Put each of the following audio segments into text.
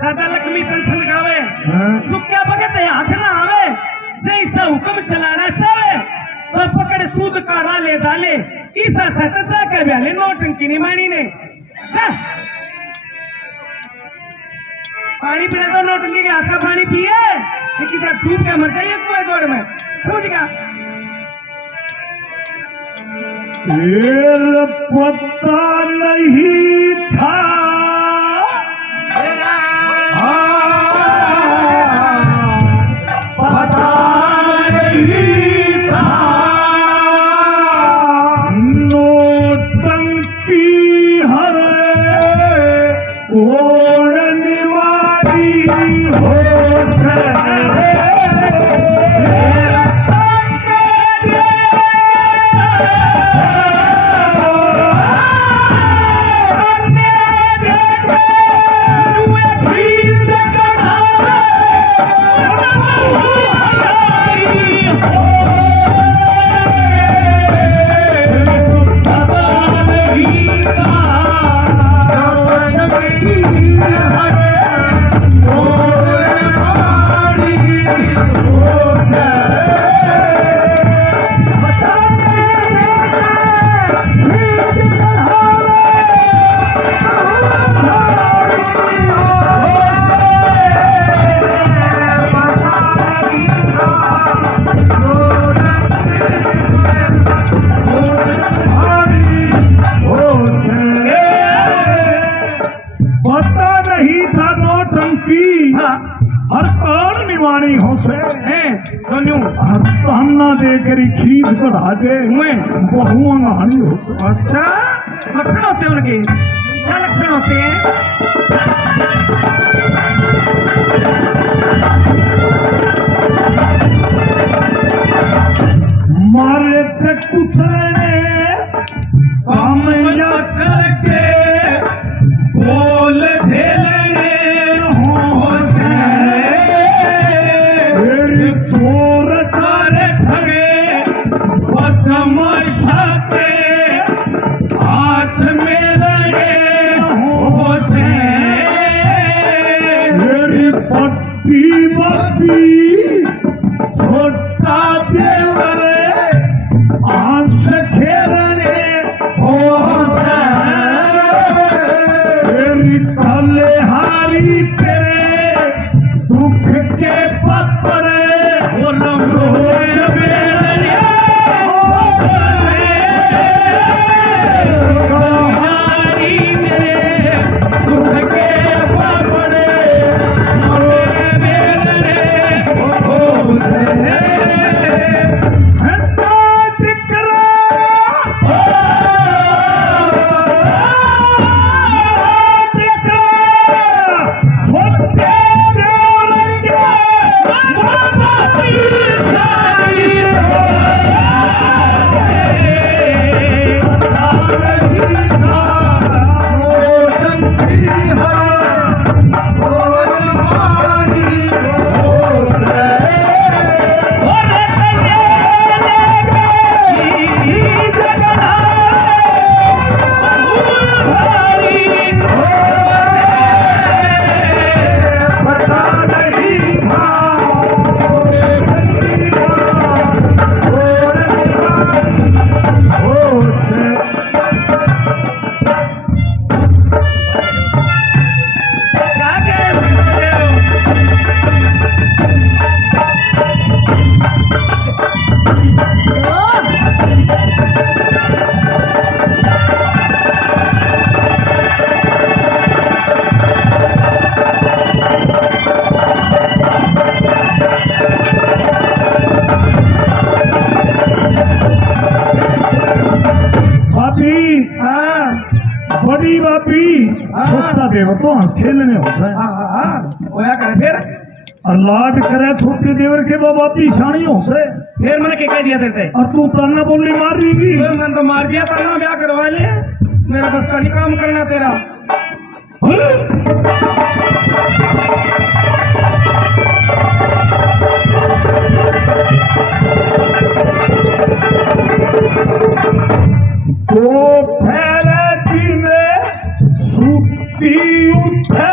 दादा लक्ष्मी पेंशन गावे सुक्या भगत हाथ ना आवे जैसा हुक्म चलाना चाहे तो पकड़ सूद का डाले डाले ईसा सतता के ब्याले नोटंकी निमानी ने पानी पीना तो नोटंकी के हाथ का पानी पिए लेकिन जब डूब के मर जाइए कुएं दौड़ में समझेगा पता नहीं था पता नहीं था नोटंकी हर ओढ़ने वाली हो देकर खींच बढ़ा दे बहुआ हानि हो। अच्छा लक्षण होते हैं उनके क्या लक्षण होते हैं मारे से कुचलने काम या करके बोल झेलने होश चोर सारे ठगे बदमाशा के हाथ में रहे होश मेरी पट्टी बत्ती छोटा देवर आंस खेलने होश मेरी तलहारी तेरे दुख के पत्थर बड़ी बापी छोटा देवर तो हंस खेलने होता है फिर और लाड करे छोटे देवर के बापी शाणी हो से फिर मैंने क्या कह दिया देते और तू ताना बोली मार रही थी मैंने तो मार दिया ताना ब्याह करवा ले मेरा बस का नहीं काम करना तेरा तो फैले में सूती उठे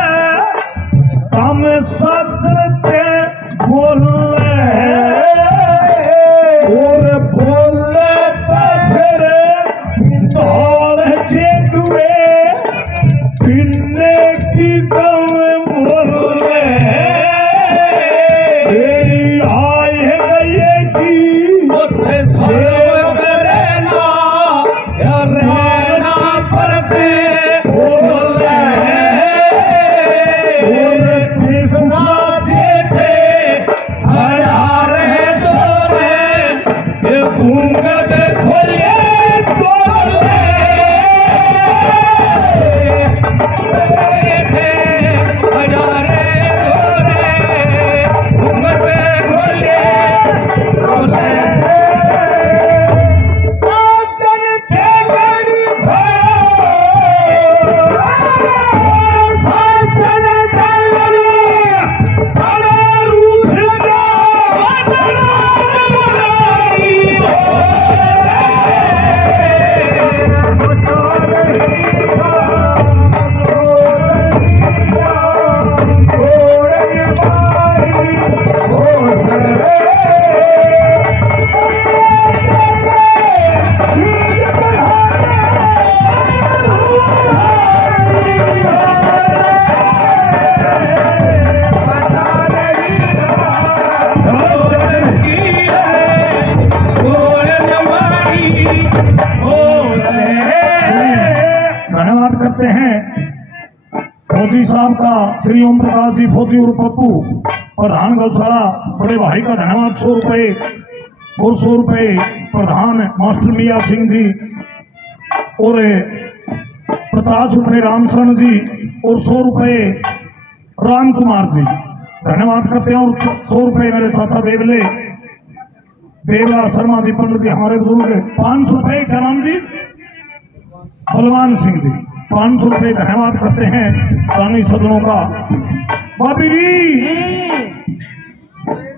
साहब का श्री ओम प्रकाश जी फौजी और पप्पू प्रधान गौशाला बड़े भाई का धन्यवाद 100 रुपए और 100 रुपए प्रधान मास्टर मिया सिंह जी और 50 रुपए रामशरण जी और 100 रुपए राम कुमार जी धन्यवाद करते हैं। और 100 रुपए मेरे चाचा देवला शर्मा जी पंडित जी हमारे बुजुर्ग 500 रुपए क्या नाम जी बलवान सिंह जी 500 रुपए धन्यवाद करते हैं दानी सदनों का। बाबी जी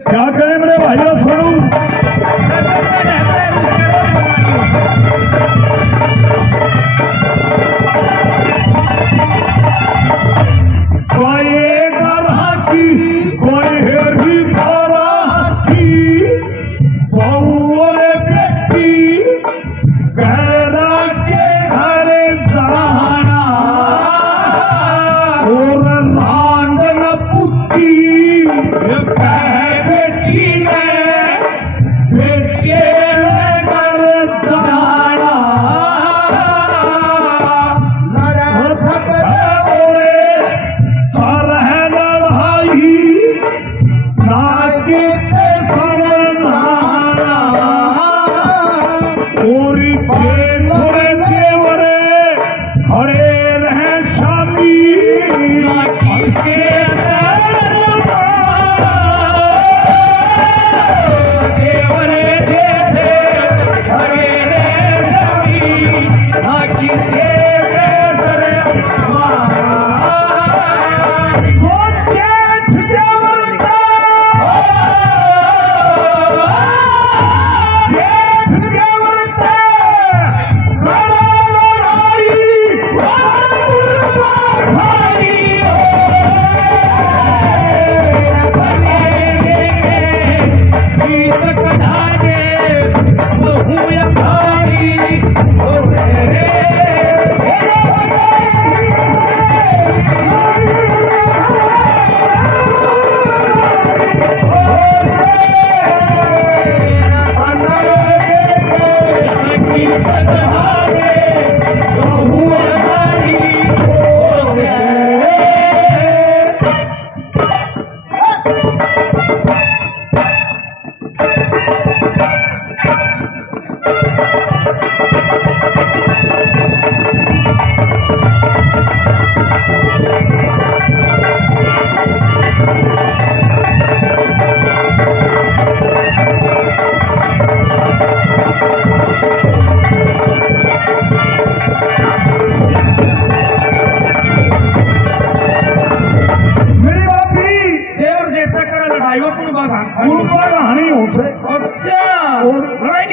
क्या करें मेरे भाइयों सुनो कोई गरहा की कोई हेरी गरहा की बहुर बेटी गहरा के घर जाना और रांडन पुती कह बेटी ने बेटे घर जाना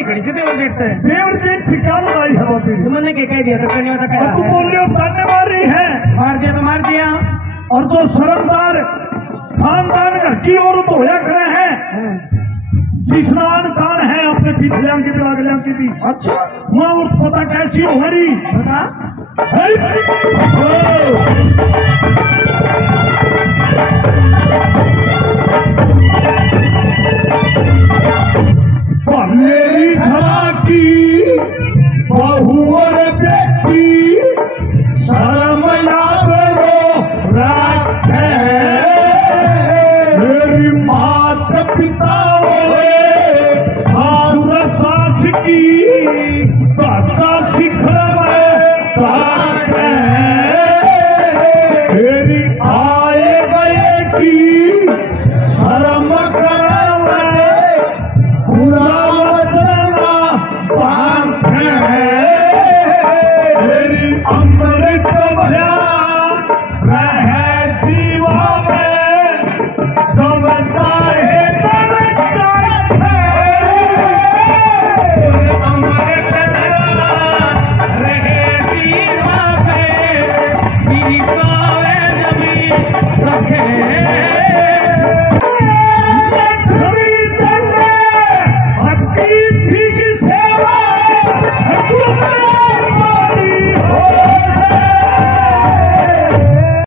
देवर जी शिक्षा लगाई है बापी तुमने क्या कह दिया तो करने वाला तू बोलियो ताने मार रही है मार दिया तो मार दिया और जो शर्मदार खानदान घर की औरत होया करे हैं जिसनान कान है अपने पिछलियां की भी अगलियां की भी अच्छा माँ और पता कैसी हो हरी बता मेरी घरा की बहू और बेटी शर्म याद रो रखे मेरी मात पिता सासुर सास की दादा शिखर में मेरी आए गए की